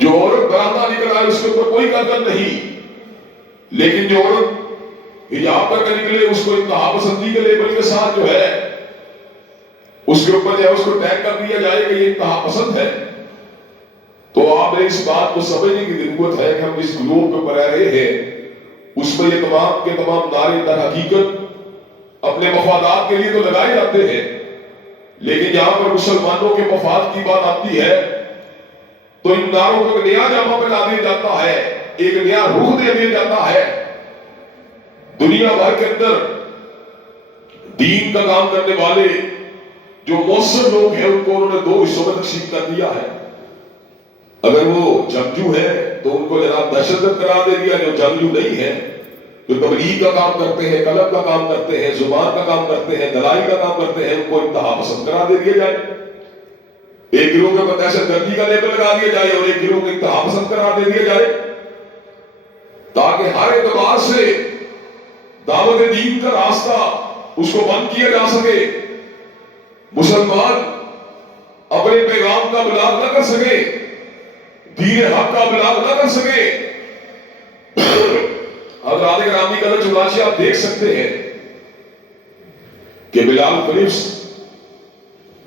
جو عورت برآمدہ نکل آئے اس کے اوپر کوئی گردن نہیں، لیکن جو عورت حجاب کر کے نکلے اس کو انتہا پسندی کے لیبل کے ساتھ جو ہے اس کے اوپر جو ہے اس کو ٹیگ کر دیا جائے کہ یہ انتہا پسند ہے. تو آپ اس بات کو سمجھنے کی ضرورت ہے کہ ہم اس گلوب کے اوپر رہ رہے ہیں، اس میں یہ تمام کے تمام نعرے در حقیقت اپنے مفادات کے لیے تو لگائے جاتے ہیں، لیکن جہاں پر مسلمانوں کے مفاد کی بات آتی ہے تو ان نعروں کو ایک نیا جامہ پہنا دیا جاتا ہے، ایک نیا روح دے دیا جاتا ہے. دنیا بھر کے اندر دین کا کام کرنے والے جو مؤثر لوگ ہیں ان کو انہوں نے دو حصوں میں تقسیم کر دیا ہے. اگر وہ جنگجو ہے تو ان کو جناب دہشت گرد قرار دے دیا، جو جنگجو نہیں ہے، جو تبلیغ کا کام کرتے ہیں، قلم کا کام کرتے ہیں، زبان کا کام کرتے ہیں، دلائی کا کام کرتے ہیں، ان کو انتہا پسند قرار دے دیا جائے. ایک گروہ کے اوپر دہشت گردی کا لیبل لگا دیا جائے اور ایک گروہ کو انتہا پسند قرار دے دیا جائے، تاکہ ہر اعتبار سے دعوت دین کا راستہ اس کو بند کیا جا سکے، مسلمان اپنے پیغام کا بلاغ نہ کر سکے، دین حق کا بلاغ نہ کر سکے. حضرات گرامی قدر چنانچہ آپ دیکھ سکتے ہیں کہ بلال فلپس،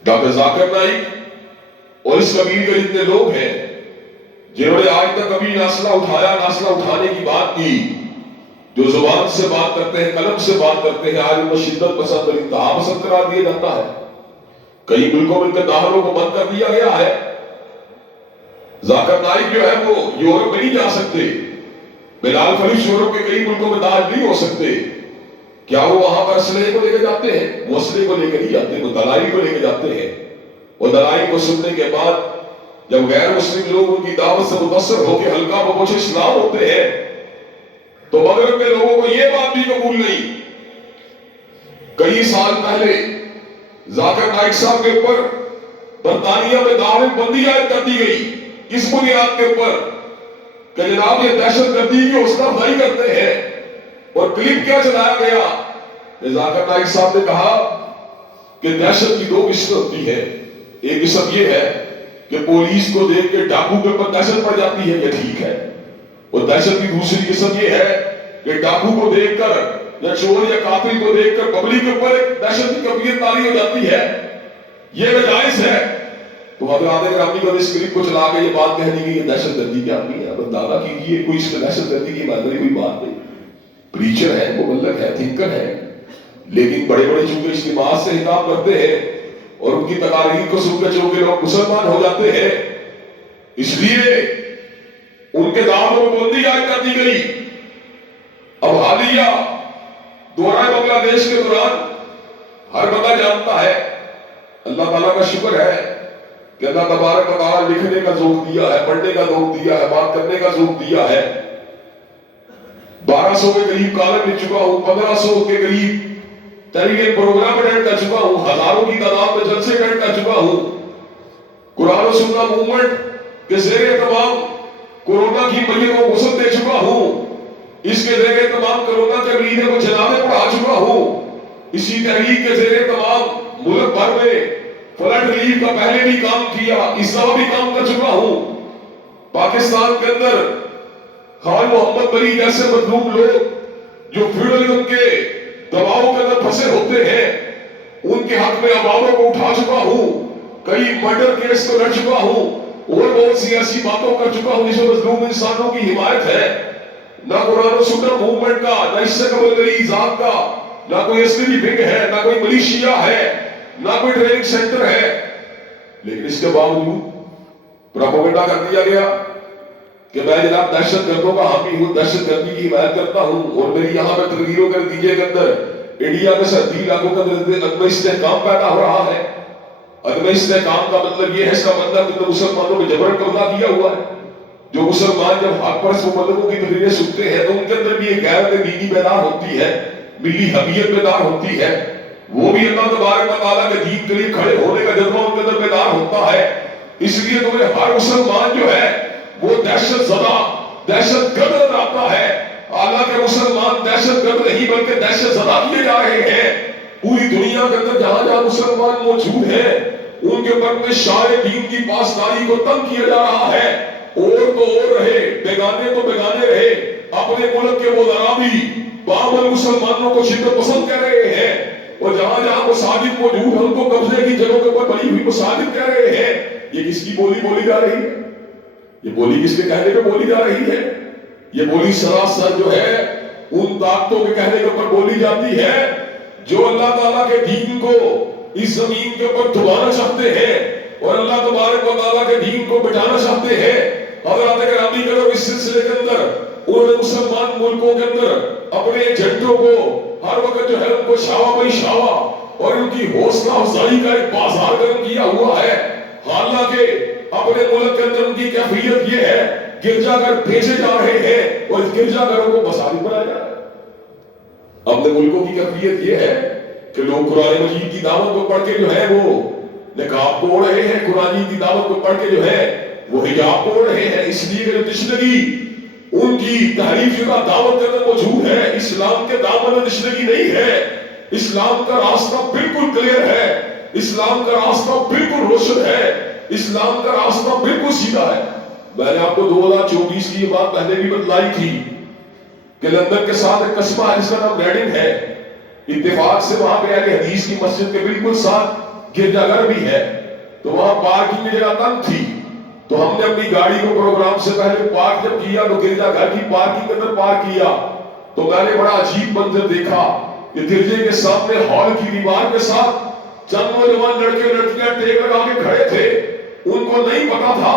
ڈاکٹر ذاکر نائک اور اس قبیل کے جتنے لوگ ہیں جنہوں نے آج تک کبھی ناسلہ اٹھایا، ناسلہ اٹھانے کی بات کی، جو زبان سے بات کرتے ہیں، قلم سے بات کرتے ہیں، آج ان کو شدت پسند اور انتہا پسند قرار دیا جاتا ہے. کئی ملکوں میں ان کے داخلوں کو بند کر دیا گیا ہے. ذاکر نائک جو ہے وہ یورپ میں نہیں جا سکتے، بلال فلپس یورپ کے کئی ملکوں میں داخل نہیں ہو سکتے. کیا وہ وہاں پر اسلحے کو لے کے جاتے ہیں؟ وہ اسلحے کو لے کے نہیں جاتے، وہ دلائی کو لے کے جاتے ہیں. اور دلائی کو سننے کے بعد جب غیر مسلم لوگ ان کی دعوت سے متاثر ہو کے ہلکا ببوچھ اسلام ہوتے ہیں تو مغرب کے لوگوں کو یہ بات بھی قبول نہیں. کئی سال پہلے ذاکر نائک صاحب کے اوپر برطانیہ میں دعوی بندی عائد کر دی گئی اس بنیاد کے اوپر کہ جناب یہ دہشت گردی کی حوصلہ افزائی کرتے ہیں. اور کلپ کیا چلایا گیا کہ ذاکر نائک صاحب نے کہا کہ دہشت کی دو قسمیں ہوتی ہے. ایک قسم یہ ہے کہ پولیس کو دیکھ کے ڈاکو کے اوپر دہشت پڑ جاتی ہے، یہ ٹھیک ہے. اور دہشت کی دوسری قسم یہ ہے کہ ڈاکو کو دیکھ کر یا چور یا قاتل کو دیکھ کر پبلک کے اوپر ایک دہشت کی کیفیت طاری ہو جاتی ہے. یہ ناجائز ہے. تو حضرات گرامی کو اس کلپ کو چلا کے یہ بات کہہ دی کہ یہ دہشت گردی کیا نہیں ہے. اب اندازہ کیجیے کوئی اس میں دہشت گردی کی بات کوئی بات نہیں. پریچر ہے، مبلغ ہے، تھنکر ہے، لیکن بڑے بڑے چونکہ اجتماعات سے خطاب کرتے ہیں اور ان کی تقاریر کو سن کے چونکہ لوگ مسلمان ہو جاتے ہیں، اس لیے ان کے دعووں کو بندی عائد کر دی گئی. اب حالیہ دورہ بنگلہ دیش کے دوران ہر بندہ جانتا ہے، اللہ تعالیٰ کا شکر ہے کہ اللہ تبارک و تعالیٰ لکھنے کا ذوق دیا ہے، پڑھنے کا ذوق دیا ہے، بات کرنے کا ذوق دیا ہے. 1200 کے قریب کالم لکھ چکا ہوں، 1500 کے قریب ٹیلی ویژن پروگرام اٹینڈ کر چکا ہوں، ہزاروں کی تعداد میں جلسے اٹینڈ کر چکا ہوں. قرآن و سنت موومنٹ کے زیر اہتمام کورونا کی مریضوں کو غسل دے چکا ہوں. اس کے زیر اہتمام کورونا کے مریضوں کو جنازے پڑھا چکا ہوں. اسی تحریک کے زیر اہتمام ملک بھر میں فلڈ ریلیف کا پہلے بھی کام کیا، اس دفعہ بھی کام کر چکا ہوں. پاکستان کے اندر خان محمد مری جیسے مظلوم لوگ جو فیوڈلزم کے دباؤ کے اندر پھنسے ہوتے ہیں ان کے حق میں آوازوں کو اٹھا چکا ہوں. کئی مرڈر کیس کو لڑ چکا ہوں اور بہت سی ایسی باتوں کر چکا ہوں جس میں مظلوم انسانوں کی حمایت ہے. نہ قرآن و سنت موومنٹ کا، نہ اس سے قبل میری ذات کا، نہ کوئی اسکری ونگ ہے، نہ کوئی ملیشیا ہے، نہ کوئی ٹریننگ سینٹر ہے. لیکن اس کے باوجود پروپیگنڈا کر دیا گیا کہ میں جناب دہشت گردوں کا حامی ہوں، دہشت گردی کی حمایت کرتا ہوں. اور میری یہاں پہ تقریروں کے نتیجے کے اندر انڈیا کے سرحدی علاقوں کے اندر عدم استحکام پیدا ہو رہا ہے. عدم استحکام کا مطلب یہ ہے، اس کا مطلب کہ مسلمانوں میں جبرن قبضہ کیا ہوا ہے. جو مسلمان جب حق پرست مبلغوں کی تقریریں سنتے ہیں تو ان کے اندر بھی ایک غیرت دینی بیدار ہوتی ہے، ملی حمیت بیدار ہوتی ہے. وہ بھی اللہ تبارک و تعالیٰ کے دین کے لیے کھڑے ہونے کا جذبہ ان کے اندر بیدار ہوتا ہے. اس لیے تمہیں ہر مسلمان جو ہے وہ دہشت زدہ، دہشت گرد نظر آتا ہے. حالانکہ مسلمان دہشت گرد نہیں بلکہ دہشت زدہ کیے جا رہے ہیں. پوری دنیا کے اندر جہاں جہاں مسلمان موجود ہیں ان کے اوپر میں شاہ دین کی پاسداری کو تنگ کیا جا رہا ہے. اور اور رہے، بیگانے تو بیگانے رہے، اپنے ملک کے وزراء بھی بامل مسلمانوں کو شدت پسند کہہ رہے ہیں، اور جہاں جہاں مساجد موجود ہیں ان کو قبضے کی جگہوں کے اوپر بنی ہوئی مساجد کہہ رہے ہیں۔ یہ کس کی بولی بولی جا رہی ہے؟ یہ بولی کس کے کہنے پہ بولی جا رہی ہے؟ یہ بولی سراسر جو ہے ان طاقتوں کے کہنے کے اوپر بولی جاتی ہے جو اللہ تعالیٰ کے دین کو اس زمین کے اوپر دبانا چاہتے ہیں اور اللہ تبارک و تعالیٰ کے دین کو بٹانا چاہتے ہیں۔ حضرات گرامی کرو اس سلسلے کے اندر انہوں نے مسلمان ملکوں کے اندر اپنے ایجنٹوں کو ہر وقت جو ہے ان کو شاوا بھائی شاوا اور ان کی حوصلہ افزائی کا ایک بازار گرم کیا ہوا ہے، حالانکہ اپنے ملک کے اندر ان کی کیفیت یہ ہے گرجا گھر بھیجے جا رہے ہیں اور اس گرجا گھروں کو مساجد بنایا جا رہا ہے۔ اپنے ملکوں کی کیفیت یہ ہے کہ لوگ قرآن مجید کی دعوت کو پڑھ کے جو ہے وہ نقاب کو اوڑھ رہے ہیں، قرآن کی دعوت کو پڑھ کے جو ہے وہ حجاب کو اوڑھ رہے ہیں، اس لیے کہ تشنگی ان کی تحریف کا دعوت کے اندر موجود ہے، اسلام کے دامن میں تشنگی نہیں ہے، اسلام کا راستہ بالکل کلیئر ہے، اسلام کا راستہ بالکل روشن ہے، اسلام کا راستہ بالکل سیدھا ہے۔ میں نے آپ کو 2024 کی یہ بات پہلے بھی بتلائی تھی کہ لندن کے ساتھ ایک قصبہ ہے جس کا نام ریڈنگ ہے، اتفاق سے وہاں پہ اہل حدیث کی مسجد کے بالکل ساتھ گرجا گھر بھی ہے، تو وہاں پارکنگ کی جگہ تنگ تھی، تو ہم نے اپنی گاڑی کو پروگرام سے پہلے پارک جب کیا تو گرجا گھر کی پارکنگ کے اندر پارک کیا، تو میں نے بڑا عجیب منظر دیکھا کہ گرجے کے سامنے ہال کی دیوار کے ساتھ چند نوجوان لڑکے لڑکیاں ٹیک لگا کے کھڑے تھے، ان کو نہیں پتا تھا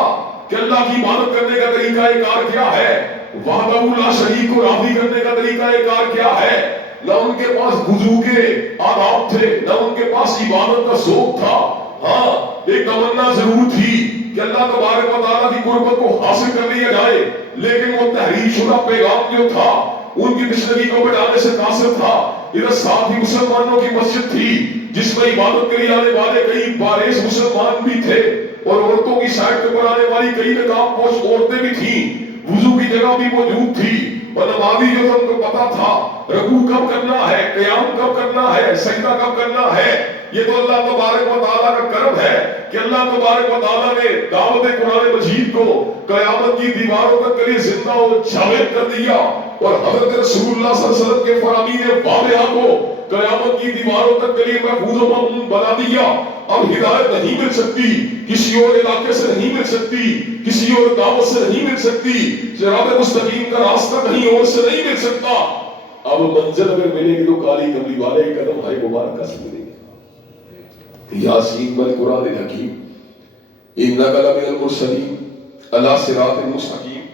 کہ اللہ کی عبادت کرنے کا طریقہ کار کیا ہے، وحدہ لا شریک کو راضی کرنے کا طریقہ کار کیا ہے، نہ ان کے پاس وضو کے آداب تھے، نہ ان کے پاس عبادت کا ذوق تھا، ہاں ایک تمنا ضرور تھی کہ اللہ تبارک و تعالیٰ کی قربت کو حاصل کر لیا جائے، لیکن وہ تحریر شدہ پیغام جو تھا ان کی تشنگی کو بٹانے سے قاصر تھا۔ ادھر ساتھ ہی مسلمانوں کی مسجد تھی جس میں عبادت کے لیے آنے والے کئی بارش مسلمان بھی تھے اور عورتوں کی سائڈ کے پر آنے والی کئی نقاب پوش عورتیں بھی تھیں، وضو کی جگہ بھی موجود تھی، اور نمازی جو تھا ان کو پتا تھا رکوع کب کرنا ہے، قیام کب کرنا ہے، سجدہ کب کرنا ہے۔ یہ تو اللہ تبارک و تعالیٰ کا کرم ہے کہ اللہ تبارک و تعالیٰ نے دعوت قرآن مجید کو قیامت کی دیواروں تک کے لیے زندہ و جاوید کر دیا، اور حضرت رسول اللہ صلی اللہ علیہ وسلم کے فرامین واضحہ کو قیامت کی دیواروں تک کے لیے محفوظ و مامون بنا دیا۔ اب ہدایت نہیں مل سکتی، کسی اور علاقے سے نہیں مل سکتی، کسی اور دعوت سے نہیں مل سکتی، صراط مستقیم کا راستہ کہیں اور سے نہیں مل سکتا۔ اب منزل اگر ملے گی تو کالی کملی والے کے قدم ہائے مبارکہ سے ملے گی۔ یاسین والقرآن الحکیم انک لمن المرسلین علی صراط مستقیم۔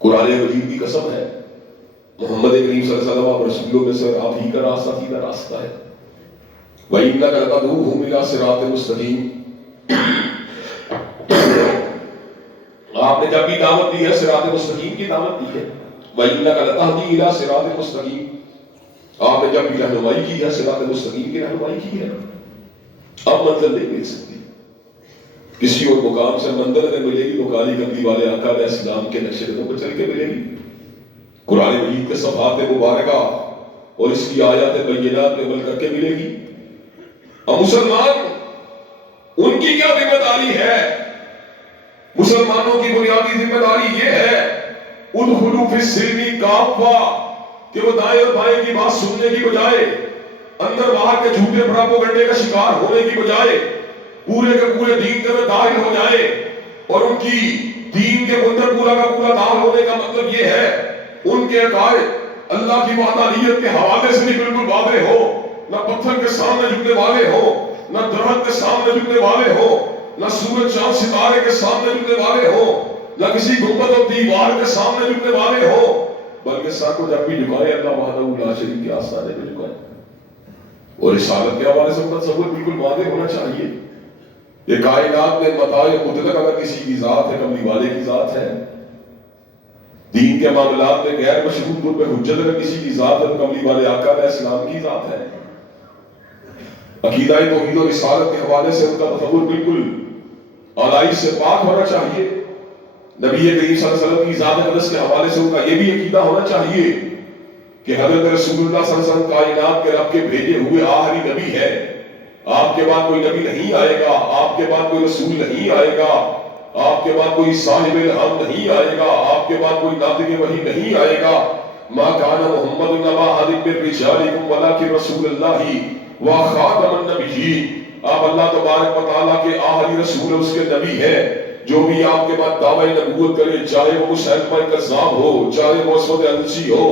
قرآن مجید کی قسم ہے، محمد کریم صلی اللہ علیہ وسلم رسولوں میں سے آپ ہی کا راستہ سیدھا راستہ ہے۔ وَإِنَّكَ لَتَدْعُوهُمْ إِلَىٰ صِرَاطٍ مُسْتَقِيمٍ۔ آپ نے جب بھی دعوت دی ہے صراط مستقیم کی دعوت دی ہے، وَإِنَّكَ لَتَهْدِي إِلَىٰ صِرَاطٍ مُسْتَقِيمٍ۔ آپ نے جب بھی رہنمائی کی ہے صراط مستقیم کی رہنمائی کی ہے، اب منزل نہیں مل سکتی، کسی اور مقام سے منزل اگر ملے گی تو کالی کملی والے آقا علیہ السلام کے نقش قدم پر چل کے ملے گی، قرآن مجید کے صفحات مبارکہ اور اس کی آیات بینات پہ عمل کر کے ملے گی۔ اب مسلمان ان کی کیا ذمہ داری ہے؟ مسلمانوں کی بنیادی ذمہ داری یہ ہے ادخلوا فی السلم کافہ، کہ وہ دائیں اور بائیں کی بات سننے کی بجائے، اندر باہر کے جھوٹے پراپوگنڈے کا شکار ہونے کی بجائے پورے کے پورے دین کے اندر داخل ہو جائے، اور ان کی دین کے اندر پورا کا پورا داخل ہونے کا مطلب یہ ہے ان کے عقائد اللہ کی وحدانیت کے حوالے سے بھی بالکل واضح ہو، نہ پتھر کے سامنے جھکنے والے ہو، نہ درخت کے سامنے جھکنے والے ہو، نہ سورج چاند ستارے کے سامنے جھکنے والے ہو، نہ کسی گنبد اور دیوار کے سامنے جھکنے والے ہو، بلکہ سر کو جب بھی جھکائے اللہ وحدہ لا شریک کے آستانے پہ جھکائے۔ اور رسالت کے حوالے سے تصور بالکل واضح ہونا چاہیے۔ یہ کائنات میں متاع مطلق اگر کسی کی ذات ہے کملی والے کی ذات ہے، دین کے معاملات میں غیر مشروط طور پہ حجت اگر کسی کی ذات ہے تو کملی والے آقا علیہ السلام کی ذات ہے۔ عقیدہ توحید و رسالت کے حوالے سے ان کا تصور بالکل اعلیٰ سے پاک ہونا چاہیے۔ نبی کریم صلی اللہ علیہ وسلم کی ذات اقدس کے حوالے سے ان کا یہ بھی عقیدہ ہونا چاہیے کہ حضرت رسول اللہ صلی اللہ علیہ وسلم کائنات کے رب کے بھیجے ہوئے آخری نبی ہے۔ آپ کے بعد کوئی نبی نہیں آئے گا، آپ کے بعد کوئی رسول نہیں آئے گا، آپ کے بعد کوئی صاحب الہام نہیں آئے گا، آپ کے بعد کوئی ناطق وحی نہیں آئے گا۔ ما کان محمد نبا احد من رجالکم ولکن رسول اللہ وخاتم النبیین۔ آپ اللہ تبارک و تعالیٰ کے آخری رسول، اس کے نبی ہیں۔ جو بھی آپ کے بعد دعوی نبوت کرے، چاہے وہ مسیلمہ کذاب ہو، چاہے وہ اسود عنسی ہو،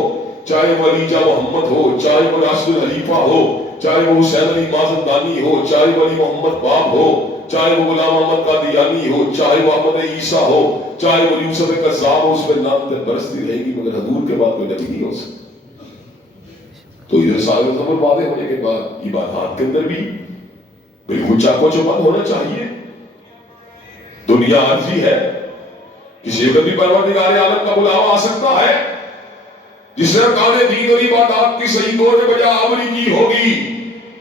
چاہے وہ علیجہ محمد ہو، چاہے وہ راشد الحلیفہ ہو، چاہے وہ حسین علی مازندانی ہو، چاہے وہ علی محمد باب ہو، چاہے وہ غلام احمد قادیانی ہو، چاہے وہ احمد عیسیٰ ہو، چاہے وہ یوسف کذاب ہو، اس پہ لعنتیں برستی رہے گی، مگر حضور کے بعد کوئی نبی نہیں ہو سکتا۔ تو یہ سارے زمر واضح ہونے کے بعد عبادات کے اندر بھی بالکل چاقو چوبند ہونا چاہیے۔ دنیا عارضی ہے، کسی وقت بھی پروردگار عالم کا بلاوا آ سکتا ہے، جس نے ارکان دین اور عبادات کی صحیح طور پہ بجا آوری کی ہوگی۔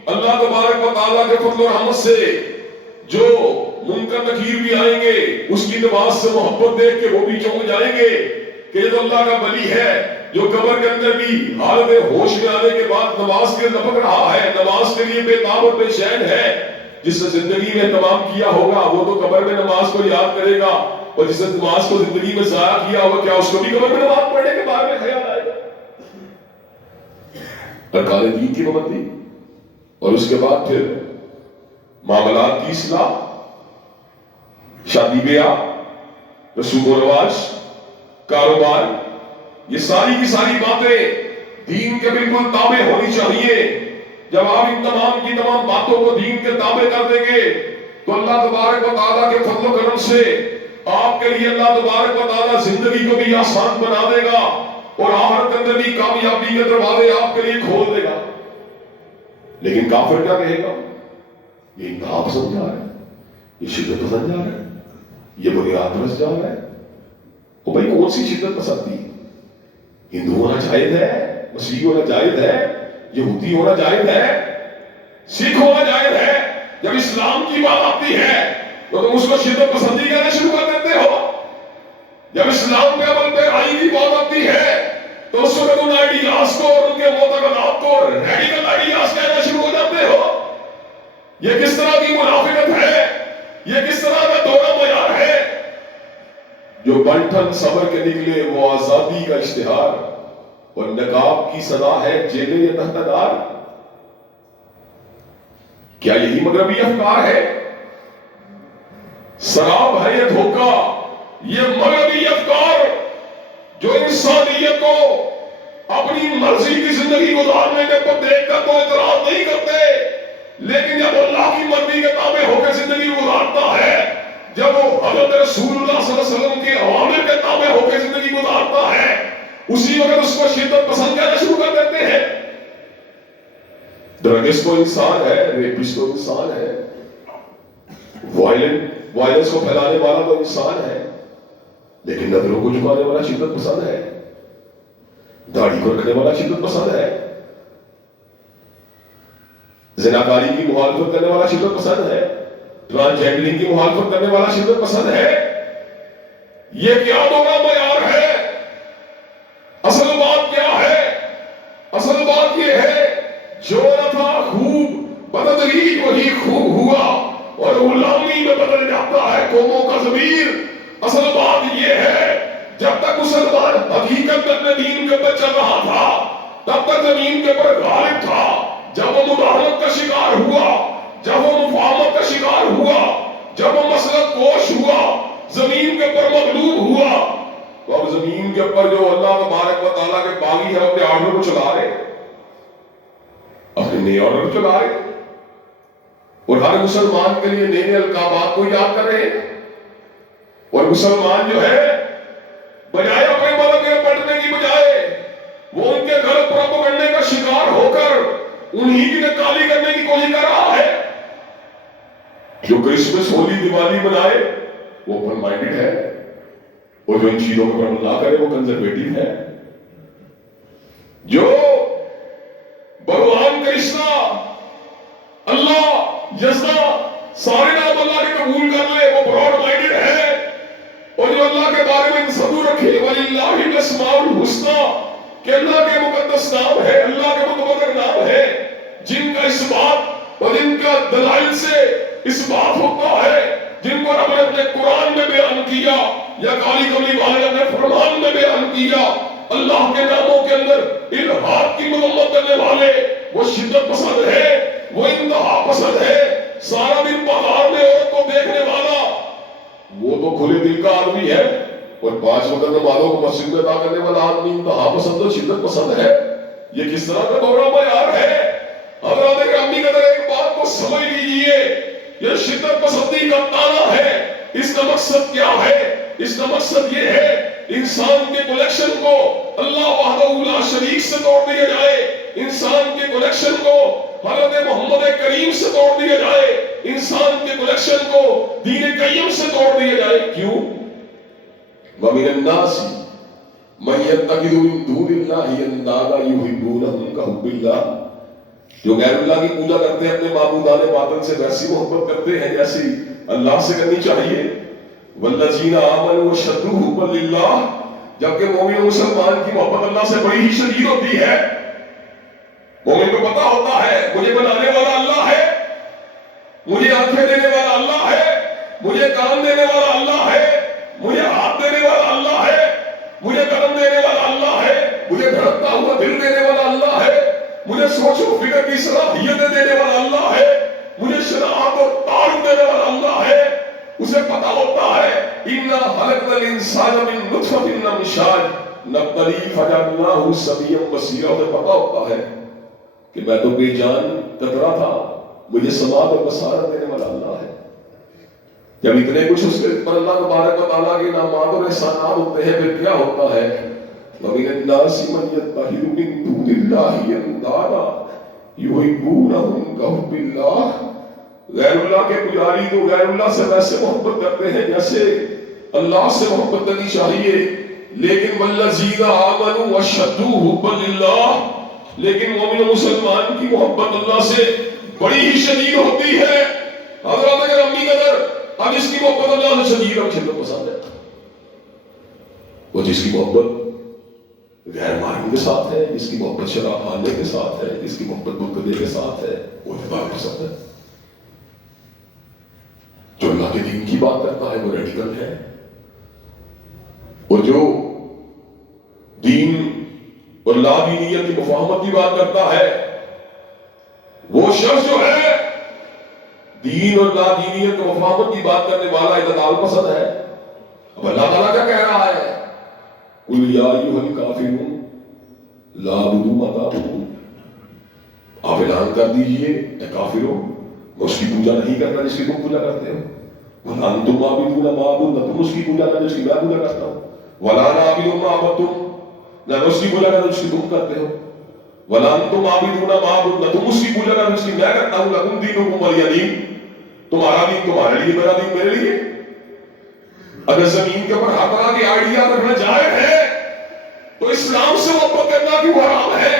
اللہ تبارک و تعالیٰ کے فضل و رحمت سے جو منکر نکیر بھی آئیں گے، اس کی نماز سے محبت دیکھ کے وہ بھی چونک جائیں گے کہ یہ تو اللہ کا ولی ہے، جو قبر کے اندر بھی حالت ہوش میں آنے کے بعد نماز کے لپک رہا ہے، نماز کے لیے بے تاب اور بے چین ہے۔ جس نے زندگی میں اہتمام کیا ہوگا وہ تو قبر میں نماز کو یاد کرے گا، اور جس نے نماز کو زندگی میں ضائع کیا ہوگا کیا اس کو بھی قبر میں نماز پڑھنے کے بارے میں خیال آئے گا؟ ارکان دین کی پابندی، اور اس کے بعد پھر معاملات کی اصلاح، شادی بیاہ، رسوم و رواج، کاروبار، یہ ساری کی ساری باتیں دین کے بالکل تابع ہونی چاہیے۔ جب آپ ان تمام کی تمام باتوں کو دین کے تابع کر دیں گے تو اللہ تبارک و تعالیٰ کے فضل و کرم سے آپ کے لیے اللہ تبارک و تعالیٰ زندگی کو بھی آسان بنا دے گا، اور آخرت کے اندر بھی کامیابی کے دروازے آپ کے لیے کھول دے گا۔ لیکن کافر کیا کہے گا؟ یہ انتہا پسند جا رہا ہے، یہ شدت پسند جا رہا ہے، یہ بنیاد پرست جا رہا ہے۔ وہ بھائی کون سی شدت پسندی؟ ہندو ہونا جائز ہے، مسیحی ہونا جائز ہے، یہودی ہونا جائز ہے، سکھ ہونا جائز ہے۔ جب اسلام کی بات آتی ہے تو تم اس کو شدت پسندی کہنا شروع کر دیتے ہو۔ جب اسلام کے عمل پیرائی کی بات آتی ہے تو اس وقت ان آئیڈیاز کو اور ان کے معتقدات کو ریڈیکل آئیڈیاز کہنا شروع ہو جاتے ہو۔ یہ کس طرح کی منافقت ہے؟ یہ کس طرح کا دورہ معیار ہے؟ جو بنٹھن صبر کے نکلے وہ آزادی کا اشتہار، اور نقاب کی صدا ہے جیلے یا تحت دار۔ کیا یہی مغربی افکار ہے؟ سراب ہے یہ دھوکہ، یہ مغربی افکار جو انسانیت کو اپنی مرضی کی زندگی گزارنے کے پر دیکھ کر تو اعتراض نہیں کرتے، لیکن جب اللہ کی مرضی کے تابع ہو کے زندگی گزارتا ہے، جب وہ حضرت رسول اللہ صلی اللہ علیہ وسلم کے اوامر کے تابع ہو کے زندگی گزارتا ہے، اسی وقت اس کو شدت پسند کہنا شروع کر دیتے ہیں۔ ڈرگسٹ تو انسان ہے، ریپسٹ تو انسان ہے، وائلنس کو پھیلانے والا تو انسان ہے، لیکن نظروں کو جھکانے والا شدت پسند ہے، داڑھی کو رکھنے والا شدت پسند ہے، زناکاری کی مخالفت کرنے والا شدت پسند ہے، ٹرانسجینڈرنگ کی مخالفت کرنے والا شدت پسند ہے۔ یہ کیا دورہ معیار ہے؟ اصل بات کیا ہے؟ اصل بات یہ ہے جو نہ تھا خوب بتدریج وہی خوب ہوا، اور غلامی میں بدل جاتا ہے قوموں کا ضمیر۔ اصل بات یہ ہے جب تک مسلمان حقیقت میں اپنے دین کے اوپر چل رہا تھا تب تک زمین کے اوپر غالب تھا۔ جب وہ مداہمت کا شکار ہوا، جب وہ مفاہمت کا شکار ہوا، جب وہ مسلط کوش ہوا، زمین کے اوپر مغلوب ہوا، تو اب زمین کے اوپر جو اللہ تبارک و تعالیٰ کے باغی ہے اپنے آرڈر کو چلا رہے، اپنے نئے آرڈر کو چلا رہے، اور ہر مسلمان کے لیے نئے نئے القابات کو یاد کر رہے ہیں۔ اور مسلمان جو ہے بجائے اپنے ملک میں پڑھنے کی بجائے وہ ان کے گھر پروپیگنڈے کا شکار ہو کر انہی کی نکالی کرنے کی کوشش کر رہا ہے۔ جو کرسمس ہولی دیوالی منائے وہ اوپن مائنڈڈ ہے، اور جو ان چیزوں پر عمل نہ کرے وہ کنزرویٹو ہے۔ جو بھگوان کرشنا، اللہ، یزنا، سارے نام اللہ کے قبول کر لے وہ براڈ مائنڈڈ ہے، اور جو اللہ کے بارے میں تصور رکھے وَلِلَّهِ الْأَسْمَاءُ الْحُسْنَى کہ اللہ کے مقدس نام ہے، اللہ کے متبرک نام ہے، جن کا اس بات اور ان کا دلائل سے اس بات ہوتا ہے جن کو رب نے اپنے قرآن میں بیان کیا یا کالی کملی والے نے اپنے فرمان میں بیان کیا. اللہ کے ناموں کے اندر الہاد کی مذمت کرنے والے وہ شدت پسند ہے, وہ انتہا پسند ہے. سارا دن بازار میں عورت کو دیکھنے والا وہ تو کھلے دل کا آدمی ہے, اور 5 وقت نمازوں کو مسجد میں ادا کرنے والا آدمی انتہا پسند اور شدت پسند ہے. یہ کس طرح کا دورہ معیار ہے؟ حضرات گرامی قدر ایک بات کو سمجھ لیجئے, یہ شدت پسندی کا تانا ہے. اس کا مقصد کیا ہے؟ اس کا مقصد یہ ہے انسان کے کلیکشن کو اللہ وحدہ لا شریک سے توڑ دیا جائے, انسان کے کلیکشن کو حضرت محمد کریم سے توڑ دیا جائے, انسان کے کلیکشن کو دین قیم سے توڑ دیا جائے. کیوں؟ وَمِنَ النَّاسِ مَن يَتَّخِذُ مِن دُونِ اللَّهِ أَندَادًا يُحِبُّونَهُمْ كَحُبِّ اللَّهِ. جو غیر اللہ کی پوجا کرتے ہیں اپنے معبودان باطل سے ویسی محبت کرتے ہیں جیسی اللہ سے کرنی چاہیے. وَالَّذِينَ آمَنُوا أَشَدُّ حُبًّا لِلَّهِ. جبکہ مومن و مسلمان کی محبت اللہ سے بڑی ہی شدید ہوتی ہے. مومن کو پتا ہوتا ہے مجھے بنانے والا اللہ ہے, مجھے آنکھیں دینے والا اللہ ہے, مجھے کان دینے والا اللہ ہے, مجھے ہاتھ دینے والا اللہ ہے, مجھے قدم دینے والا اللہ ہے, مجھے دھڑکتا ہوا دل دینے والا اللہ ہے, مجھے سوچ و فکر کی صلاحیتیں دینے والا اللہ ہے, مجھے شناخت اور تعارف دینے والا اللہ ہے. اسے پتا ہوتا ہے اِنَّا خَلَقْنَا الْإِنسَانَ مِن نُطْفَةٍ أَمْشَاجٍ نَبْتَلِيهِ فَجَعَلْنَاهُ سَمِيعًا بَصِيرًا. اسے پتا ہوتا ہے کہ میں تو بے جان قطرہ تھا, مجھے سماعت اور بصارت دینے والا اللہ ہے. جب اتنے کچھ اس کے پر اللہ تبارک و تعالیٰ کے انعامات اور احسانات ہوتے ہیں پھر کیا ہوتا ہے؟ وَمِنَ النَّاسِ مَن يَتَّخِذُ مِن دُونِ اللَّهِ أَندَادًا يُحِبُّونَهُمْ كَحُبِّ اللَّهِ. غیر اللہ کے پجاری تو غیر اللہ سے ویسے محبت کرتے ہیں جیسے اللہ سے محبت کرنی چاہیے. لیکن وَالَّذِينَ آمَنُوا أَشَدُّ حُبًّا لِلَّهِ. لیکن مومن و مسلمان کی محبت اللہ سے بڑی ہی شدید ہوتی ہے. حضرات گرامی قدر اب اس کی محبت اللہ سے شدید اور شدت پسند ہے. وہ جس کی محبت غیر محرم کے ساتھ ہے, جس کی محبت شراب خانے کے ساتھ ہے, جس کی محبت بدکدے کے ساتھ ہے, وہ اتباع پسند ہے. جو اللہ کے دین کی بات کرتا ہے وہ ریڈیکل ہے, اور جو دین اور لا دینیت کی مفاہمت کی بات کرتا ہے وہ شخص جو ہے دین اور لا دینیت کی مفاہمت کی بات کرنے والا اعتدال پسند ہے. اب اللہ تعالیٰ کیا کہہ رہا ہے؟ قُلْ يَا أَيُّهَا الْكَافِرُونَ لَا أَعْبُدُ مَا تَعْبُدُونَ. آپ اعلان کر دیجئے اے کافروں میں اس کی پوجا نہیں کرتا جس کی تم پوجا کرتے ہو. وَلَا أَنْتُمْ عَابِدُونَ مَا أَعْبُدُ. نہ تم اس کی پوجا کرتے جس کی میں پوجا کرتا ہوں. وَلَا أَنَا عَابِدٌ مَا عَبَدتُّمْ. نہ میں اس کی پوجا کرتا جس کی تم کرتے ہو. وَلَا أَنْتُمْ عَابِدُونَ مَا أَعْبُدُ. نہ تم اس کی پوجا کرتے جس کی میں کرتا ہوں. لَكُمْ دِينُكُمْ وَلِيَ دِينِ. تمہارا دین تمہارے لیے, میرا دین میرے لیے. اگر زمین کے اوپر ہر طرح کے آئیڈیا رکھنا جائز ہے تو اسلام سے محبت کرنا کیوں حرام ہے؟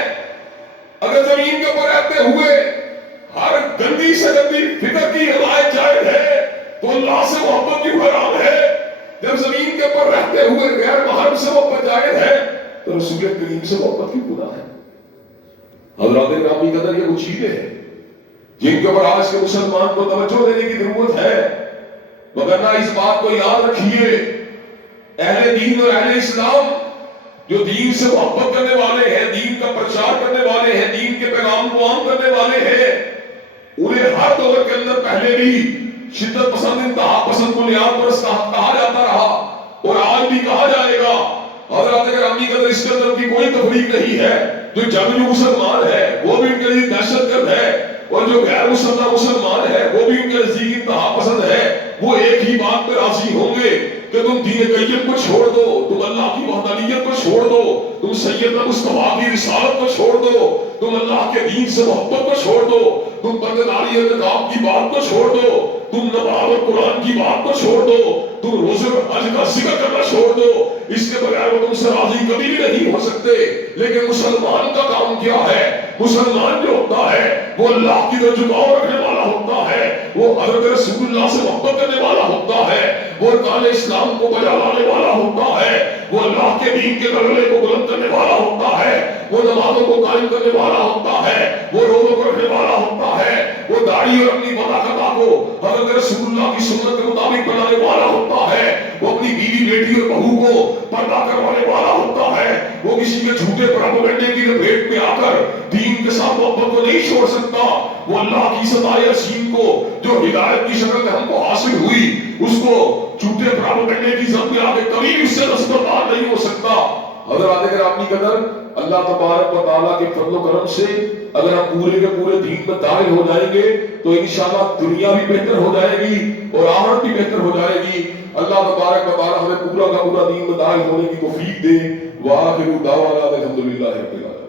اگر زمین کے اوپر رہتے ہوئے ہر گندی سے گندی فکر کی حمایت جائز ہے تو اللہ سے محبت کیوں حرام ہے؟ جب زمین کے اوپر رہتے ہوئے غیر محرم سے محبت جائز ہے تو رسول کریم سے محبت کیوں گناہ ہے؟ حضرات گرامی قدر یہ وہ چیزیں ہیں جن کے اوپر آج کے مسلمان کو توجہ دینے کی ضرورت ہے. وگرنہ اس بات کو یاد رکھیے اہل دین اور اہل اسلام جو دین سے محبت کرنے والے ہیں, دین کا پرچار کرنے والے ہیں, دین کے پیغام کو عام کرنے والے ہیں, انہیں ہر دور کے اندر پہلے بھی شدت پسند, انتہا پسند, بنیاد پرست کہا جاتا رہا اور آج بھی کہا جائے گا. حضرات گرامی قدر اس کے اندر کی کوئی تفریق نہیں ہے. جو جنگجو مسلمان ہے وہ بھی ان کے لیے دہشت گرد ہے, اور جو غیر مسلمان مسلمان ہے وہ بھی ان کے نزدیک انتہا پسند ہے. وہ ایک ہی بات پہ راضی ہوں گے کہ تم دین قیم کو چھوڑ دو, تم اللہ کی وحدانیت کو چھوڑ دو, تم سیدنا مصطفیٰ کی رسالت کو چھوڑ دو, تم اللہ کے دین سے محبت کو چھوڑ دو, تم پردےداری اعتکاف کی بات کو چھوڑ دو, تم نماز اور قرآن کی بات کو چھوڑ دو, تم روزے اور حج کا ذکر کرنا چھوڑ دو. اس کے بغیر وہ تم سے راضی کبھی بھی نہیں ہو سکتے. لیکن مسلمان کا کام کیا ہے؟ مسلمان جو ہوتا ہے وہ اللہ کی طرف جھکاؤ رکھنے والا ہوتا ہے, وہ حضرت رسول اللہ سے محبت کرنے والا ہوتا ہے, وہ ارکان اسلام کو بجا لانے والا ہوتا ہے, وہ اللہ کے دین کے غلبے کو بلند کرنے والا ہوتا ہے, وہ نمازوں کو قائم کرنے والا ہوتا ہے, وہ روزوں کو رکھنے والا ہوتا ہے, وہ داڑھی اور اپنی ملاقتہ کو حضرت رسول اللہ کی سنت کے مطابق بنانے والا ہوتا ہے، وہ اپنی بیوی بیٹی اور بہو کو پردہ کروانے والا ہوتا ہے، وہ کسی کے جھوٹے پراپیگنڈے کی لپیٹ میں آ کر دین کے ساتھ محبت کو نہیں چھوڑ سکتا، وہ اللہ کی ستائے عظیم کو جو ہدایت کی شکل میں ہم کو حاصل ہوئی اس کو جھوٹے پراپیگنڈے کی زد میں آ کے کبھی اس سے دستبردار نہیں ہو سکتا۔ حضرات کرام کی قدر، اللہ تبارک و تعالیٰ کے فضل و کرم سے اگر ہم پورے کے پورے دین میں داخل ہو جائیں گے تو انشاءاللہ دنیا بھی بہتر ہو جائے گی اور آخرت بھی بہتر ہو جائے گی۔ اللہ تبارک و تعالیٰ ہمیں پورا کا پورا دین میں داخل ہونے کی توفیق دے۔ وآخر دعوانا الحمدللہ رب العالمین۔